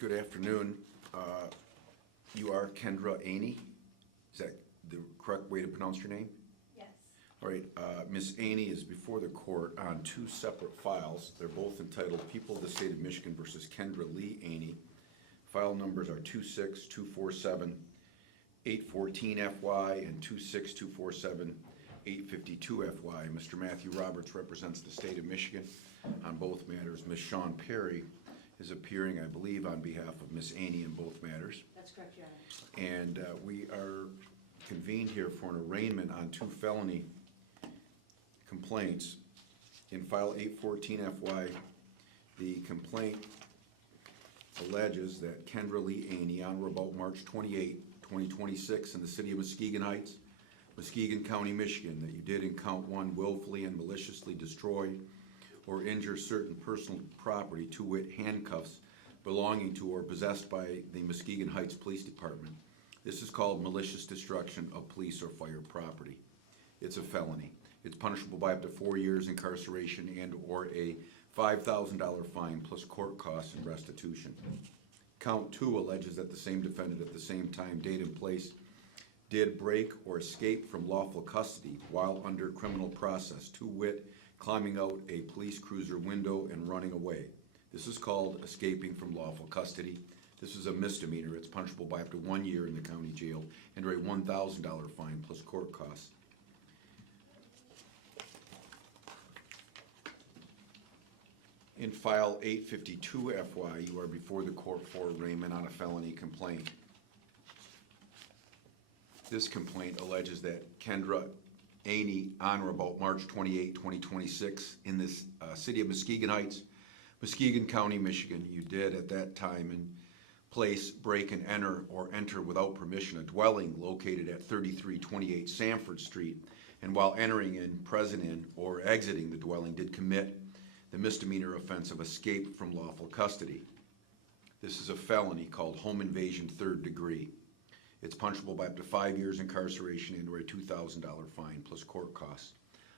Good afternoon. You are Kendra Aney. Is that the correct way to pronounce your name? Yes. All right. Ms. Aney is before the court on two separate files. They're both entitled People of the State of Michigan versus Kendra Lee Aney. File numbers are 26247-814FY and 26247-852FY. Mr. Matthew Roberts represents the state of Michigan on both matters. Ms. Sean Perry is appearing, I believe, on behalf of Ms. Aney in both matters. That's correct, Your Honor. And we are convened here for an arraignment on two felony complaints. In file 814FY, the complaint alleges that Kendra Lee Aney, on or about March 28, 2026, in the city of Muskegon Heights, Muskegon County, Michigan, that you did in count one willfully and maliciously destroy or injure certain personal property, to wit, handcuffs, belonging to or possessed by the Muskegon Heights Police Department. This is called malicious destruction of police or fire property. It's a felony. It's punishable by up to 4 years incarceration and or a $5,000 fine plus court costs and restitution. Count two alleges that the same defendant at the same time, date, and place did break or escape from lawful custody while under criminal process, to wit, climbing out a police cruiser window and running away. This is called escaping from lawful custody. This is a misdemeanor. It's punishable by up to 1 year in the county jail and a $1,000 fine plus court costs. In file 852FY, you are before the court for arraignment on a felony complaint. This complaint alleges that Kendra Aney, on or about March 28, 2026, in this city of Muskegon Heights, Muskegon County, Michigan, you did at that time and place break and enter or enter without permission a dwelling located at 3328 Sanford Street, and while entering in, present in, or exiting the dwelling, did commit the misdemeanor offense of escape from lawful custody. This is a felony called home invasion third degree. It's punishable by up to 5 years incarceration and a $2,000 fine plus court costs.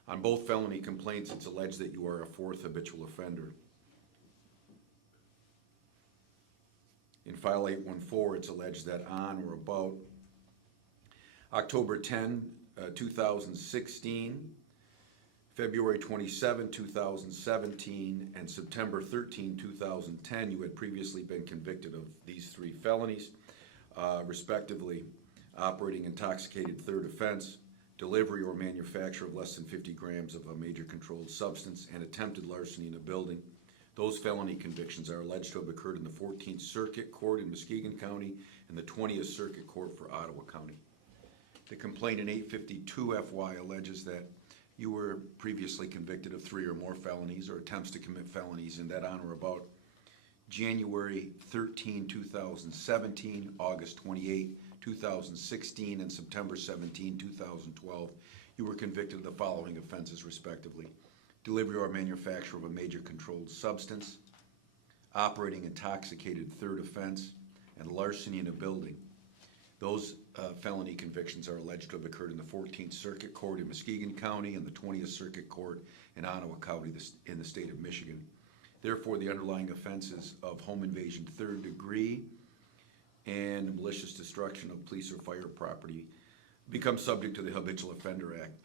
On both felony complaints, it's alleged that you are a fourth habitual offender. In file 814, it's alleged that on or about October 10, 2016, February 27, 2017, and September 13, 2010, you had previously been convicted of these three felonies, respectively: operating intoxicated third offense, delivery or manufacture of less than 50 grams of a major controlled substance, and attempted larceny in a building. Those felony convictions are alleged to have occurred in the 14th Circuit Court in Muskegon County and the 20th Circuit Court for Ottawa County. The complaint in 852FY alleges that you were previously convicted of 3 or more felonies or attempts to commit felonies, and that on or about January 13, 2017, August 28, 2016, and September 17, 2012, you were convicted of the following offenses, respectively: delivery or manufacture of a major controlled substance, operating intoxicated third offense, and larceny in a building. Those felony convictions are alleged to have occurred in the 14th Circuit Court in Muskegon County and the 20th Circuit Court in Ottawa County in the state of Michigan. Therefore, the underlying offenses of home invasion third degree and malicious destruction of police or fire property become subject to the Habitual Offender Act.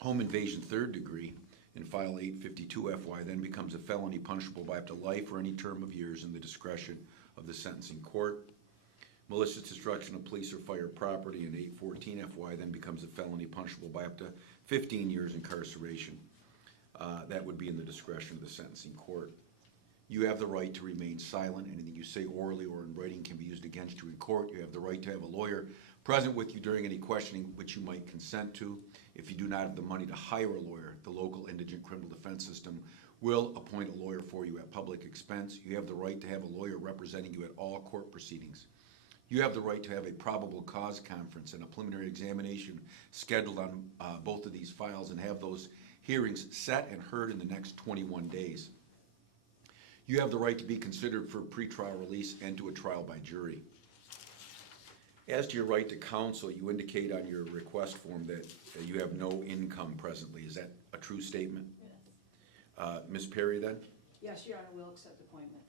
Home invasion third degree in file 852FY then becomes a felony punishable by up to life or any term of years in the discretion of the sentencing court. Malicious destruction of police or fire property in 814FY then becomes a felony punishable by up to 15 years incarceration. That would be in the discretion of the sentencing court. You have the right to remain silent. Anything you say orally or in writing can be used against you in court. You have the right to have a lawyer present with you during any questioning which you might consent to. If you do not have the money to hire a lawyer, the local indigent criminal defense system will appoint a lawyer for you at public expense. You have the right to have a lawyer representing you at all court proceedings. You have the right to have a probable cause conference and a preliminary examination scheduled on both of these files, and have those hearings set and heard in the next 21 days. You have the right to be considered for pretrial release and to a trial by jury. As to your right to counsel, you indicate on your request form that you have no income presently. Is that a true statement? Yes. Ms. Perry, then? Yes, Your Honor, we'll accept appointment.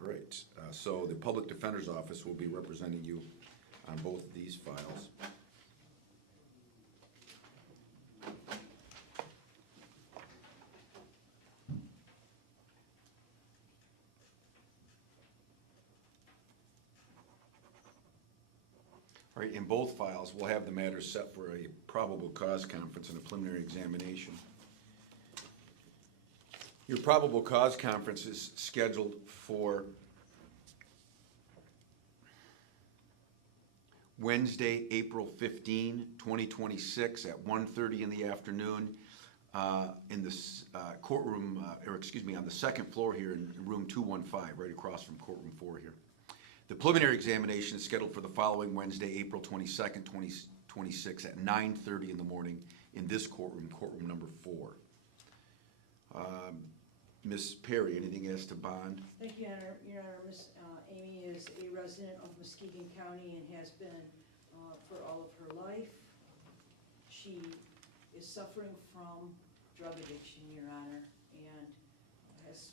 All right, so the Public Defender's Office will be representing you on both of these files. All right, in both files, we'll have the matters set for a probable cause conference and a preliminary examination. Your probable cause conference is scheduled for Wednesday, April 15, 2026 at 1:30 in the afternoon in the courtroom, on the second floor here in room 215, right across from courtroom 4 here. The preliminary examination is scheduled for the following Wednesday, April 22nd, 2026 at 9:30 in the morning in this courtroom, courtroom number 4. Ms. Perry, anything as to bond? Thank you, Your Honor. Ms. Aney is a resident of Muskegon County and has been for all of her life. She is suffering from drug addiction, Your Honor, and has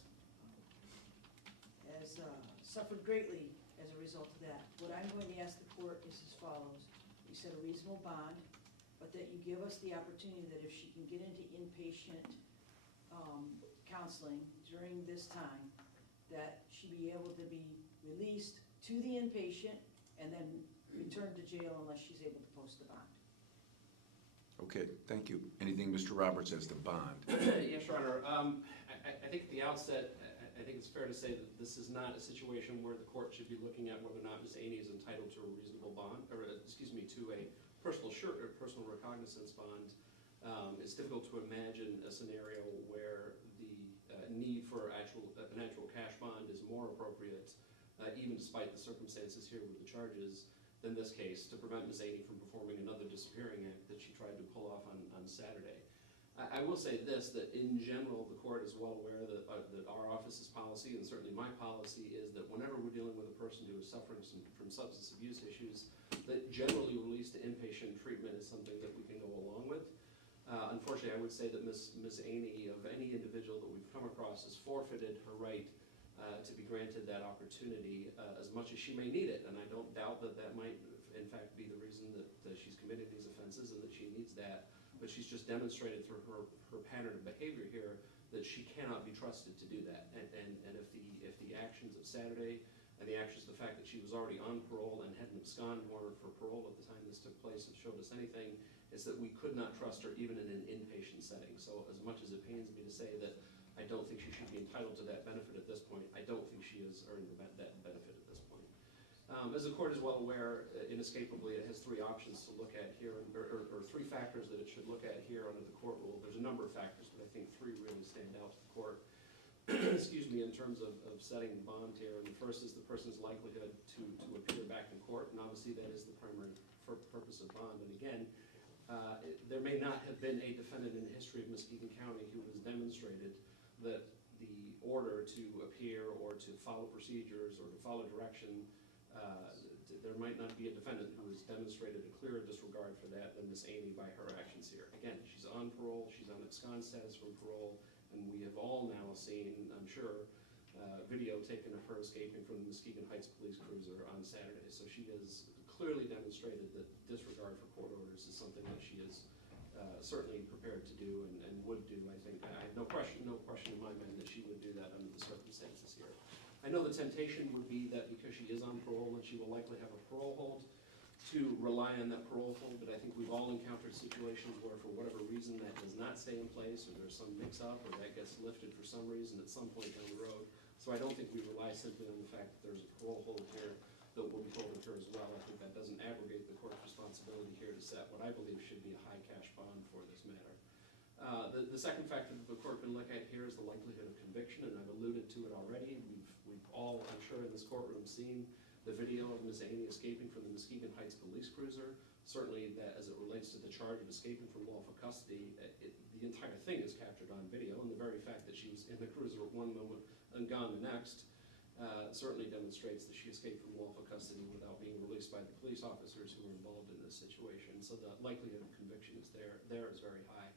suffered greatly as a result of that. What I'm going to ask the court is as follows. You set a reasonable bond, but that you give us the opportunity that if she can get into inpatient counseling during this time, that she be able to be released to the inpatient and then returned to jail unless she's able to post the bond. Okay, thank you. Anything, Mr. Roberts, as to bond? Yes, Your Honor. I think at the outset, I think it's fair to say that this is not a situation where the court should be looking at whether or not Ms. Aney is entitled to a reasonable bond, or to a personal recognizance bond. It's difficult to imagine a scenario where the need for an actual cash bond is more appropriate, even despite the circumstances here with the charges, than this case, to prevent Ms. Aney from performing another disappearing act that she tried to pull off on Saturday. I will say this, that in general, the court is well aware that our office's policy, and certainly my policy, is that whenever we're dealing with a person who is suffering from substance abuse issues, that generally release to inpatient treatment is something that we can go along with. Unfortunately, I would say that Ms. Aney, of any individual that we've come across, has forfeited her right to be granted that opportunity as much as she may need it. And I don't doubt that that might, in fact, be the reason that she's committed these offenses and that she needs that. But she's just demonstrated through her pattern of behavior here that she cannot be trusted to do that. And if the actions of Saturday and the actions of the fact that she was already on parole and hadn't absconded for parole at the time this took place and showed us anything, is that we could not trust her even in an inpatient setting. So as much as it pains me to say that I don't think she should be entitled to that benefit at this point, I don't think she has earned that benefit at this point. As the court is well aware, inescapably, it has 3 options to look at here, or 3 factors that it should look at here under the court rule. There's a number of factors, but I think 3 really stand out to the court. Excuse me, in terms of setting the bond here. And the first is the person's likelihood to appear back in court, and obviously that is the primary purpose of bond. And again, there may not have been a defendant in the history of Muskegon County who has demonstrated that the order to appear or to follow procedures or to follow direction, there might not be a defendant who has demonstrated a clearer disregard for that than Ms. Aney by her actions here. Again, she's on parole, she's on abscond status from parole, and we have all now seen, I'm sure, video taken of her escaping from the Muskegon Heights police cruiser on Saturday. So she has clearly demonstrated that disregard for court orders is something that she is certainly prepared to do and would do. I think I have no question in my mind that she would do that under the circumstances here. I know the temptation would be that because she is on parole and she will likely have a parole hold, to rely on that parole hold, but I think we've all encountered situations where for whatever reason that does not stay in place, or there's some mix-up, or that gets lifted for some reason at some point down the road. So I don't think we rely simply on the fact that there's a parole hold here that will be holding her as well. I think that doesn't aggregate the court's responsibility here to set what I believe should be a high cash bond for this matter. The second factor that the court can look at here is the likelihood of conviction, and I've alluded to it already. We've all, I'm sure, in this courtroom seen the video of Ms. Aney escaping from the Muskegon Heights police cruiser. Certainly, that as it relates to the charge of escaping from lawful custody, the entire thing is captured on video, and the very fact that she was in the cruiser at one moment and gone the next certainly demonstrates that she escaped from lawful custody without being released by the police officers who were involved in this situation. So the likelihood of conviction is there is very high.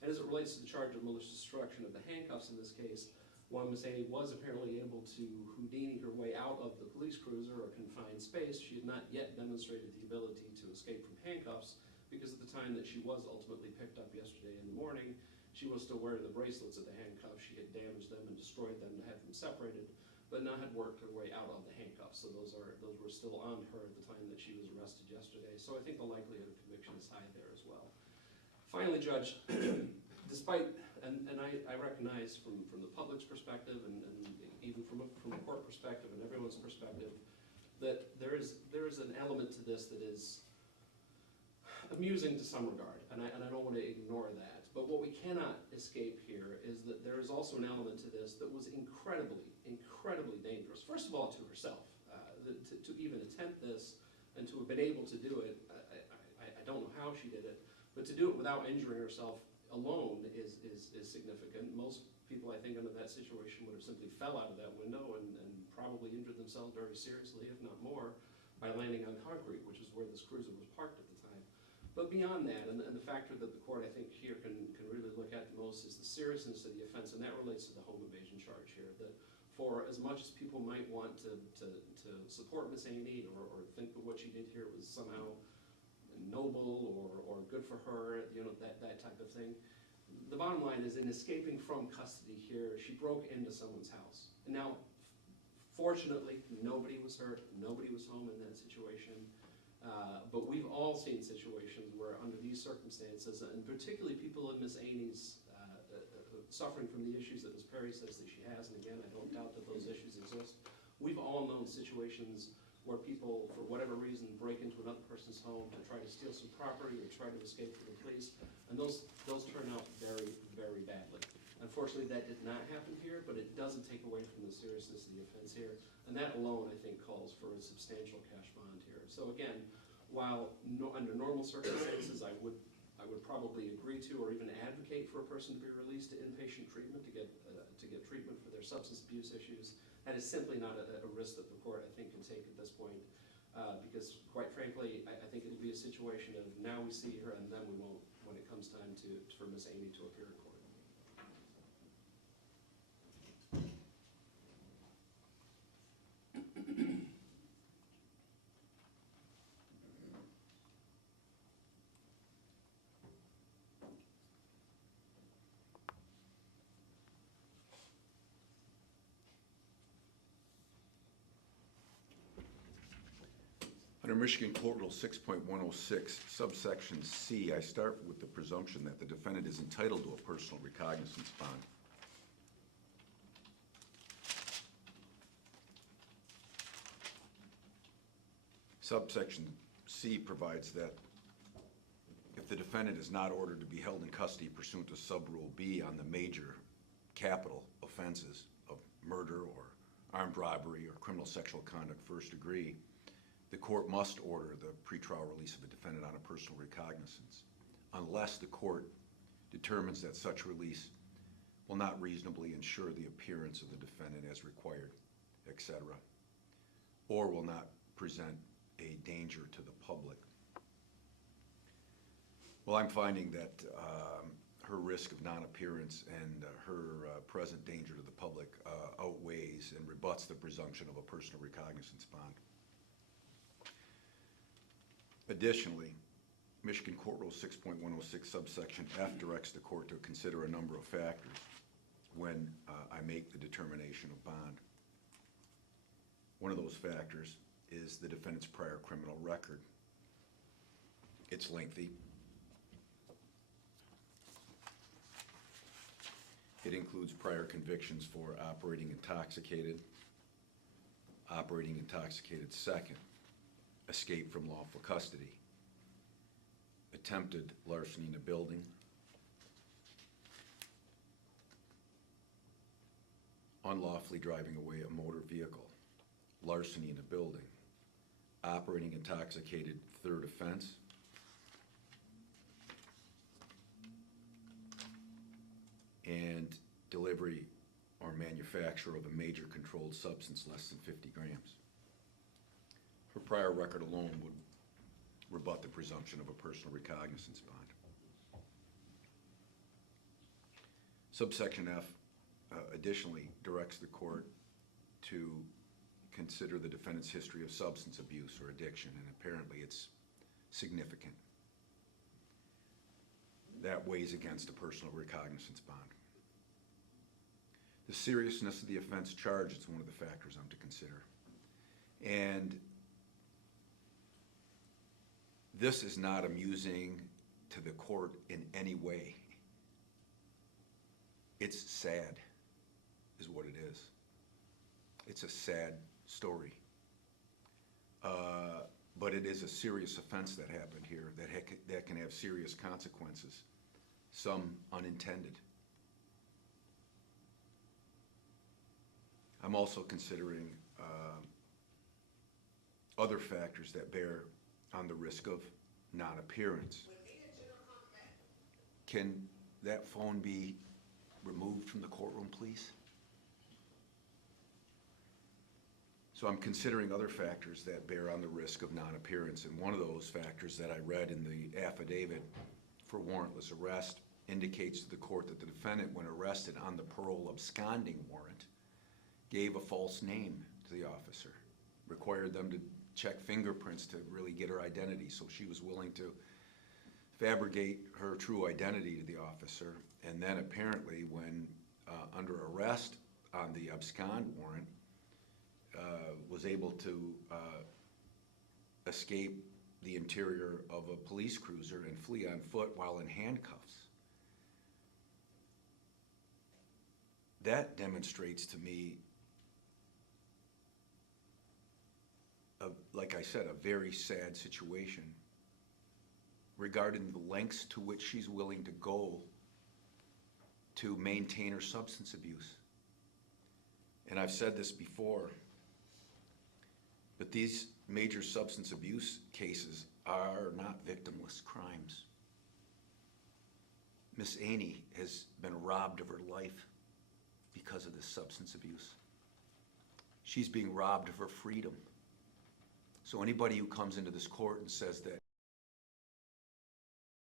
And as it relates to the charge of malicious destruction of the handcuffs in this case, While Ms. Aney was apparently able to Houdini her way out of the police cruiser or confined space, she had not yet demonstrated the ability to escape from handcuffs, because at the time that she was ultimately picked up yesterday in the morning, she was still wearing the bracelets of the handcuffs. She had damaged them and destroyed them to have them separated, but now had worked her way out of the handcuffs. So those were still on her at the time that she was arrested yesterday. So I think the likelihood of conviction is high there as well. Finally, Judge, despite, and I recognize from the public's perspective and even from a court perspective and everyone's perspective, that there is an element to this that is amusing to some regard, and I don't want to ignore that. But what we cannot escape here is that there is also an element to this that was incredibly, incredibly dangerous. First of all, to herself, to even attempt this and to have been able to do it, I don't know how she did it, but to do it without injuring herself alone is significant. Most people, I think, under that situation would have simply fell out of that window and probably injured themselves very seriously, if not more, by landing on concrete, which is where this cruiser was parked at the time. But beyond that, and the factor that the court, I think, here can really look at the most is the seriousness of the offense, and that relates to the home invasion charge here. That for as much as people might want to support Ms. Aney or think that what she did here was somehow noble or good for her, you know, that type of thing, the bottom line is, in escaping from custody here, she broke into someone's house. And now, fortunately, nobody was hurt, nobody was home in that situation. But we've all seen situations where under these circumstances, and particularly people in Ms. Aney's suffering from the issues that Ms. Perry says that she has, and again, I don't doubt that those issues exist, we've all known situations where people, for whatever reason, break into another person's home to try to steal some property or try to escape from the police, and those turn out very, very badly. Unfortunately, that did not happen here, but it doesn't take away from the seriousness of the offense here, and that alone, I think, calls for a substantial cash bond here. So again, while under normal circumstances, I would probably agree to or even advocate for a person to be released to inpatient treatment to get treatment for their substance abuse issues, that is simply not a risk that the court, I think, can take at this point, because quite frankly, I think it'll be a situation of now we see her and then we won't when it comes time for Ms. Aney to appear in court. Under Michigan Court Rule 6.106, subsection C, I start with the presumption that the defendant is entitled to a personal recognizance bond. Subsection C provides that if the defendant is not ordered to be held in custody pursuant to Subrule B on the major capital offenses of murder or armed robbery or criminal sexual conduct first degree, the court must order the pretrial release of a defendant on a personal recognizance, unless the court determines that such release will not reasonably ensure the appearance of the defendant as required, etc., or will not present a danger to the public. Well, I'm finding that her risk of non-appearance and her present danger to the public outweighs and rebuts the presumption of a personal recognizance bond. Additionally, Michigan Court Rule 6.106 subsection F directs the court to consider a number of factors when I make the determination of bond. One of those factors is the defendant's prior criminal record. It's lengthy. It includes prior convictions for operating intoxicated second, escape from lawful custody, attempted larceny in a building, unlawfully driving away a motor vehicle, larceny in a building, operating intoxicated third offense, and delivery or manufacture of a major controlled substance less than 50 grams. Her prior record alone would rebut the presumption of a personal recognizance bond. Subsection F additionally directs the court to consider the defendant's history of substance abuse or addiction, and apparently it's significant. That weighs against a personal recognizance bond. The seriousness of the offense charged is one of the factors I'm to consider. And this is not amusing to the court in any way. It's sad, is what it is. It's a sad story. But it is a serious offense that happened here that can have serious consequences, some unintended. I'm also considering other factors that bear on the risk of non-appearance. Can that phone be removed from the courtroom, please? So I'm considering other factors that bear on the risk of non-appearance, and one of those factors that I read in the affidavit for warrantless arrest indicates to the court that the defendant, when arrested on the parole absconding warrant, gave a false name to the officer, required them to check fingerprints to really get her identity, so she was willing to fabricate her true identity to the officer, and then apparently when under arrest on the abscond warrant, was able to escape the interior of a police cruiser and flee on foot while in handcuffs. That demonstrates to me, like I said, a very sad situation regarding the lengths to which she's willing to go to maintain her substance abuse. And I've said this before, but these major substance abuse cases are not victimless crimes. Miss Aney has been robbed of her life because of this substance abuse. She's being robbed of her freedom. So anybody who comes into this court and says that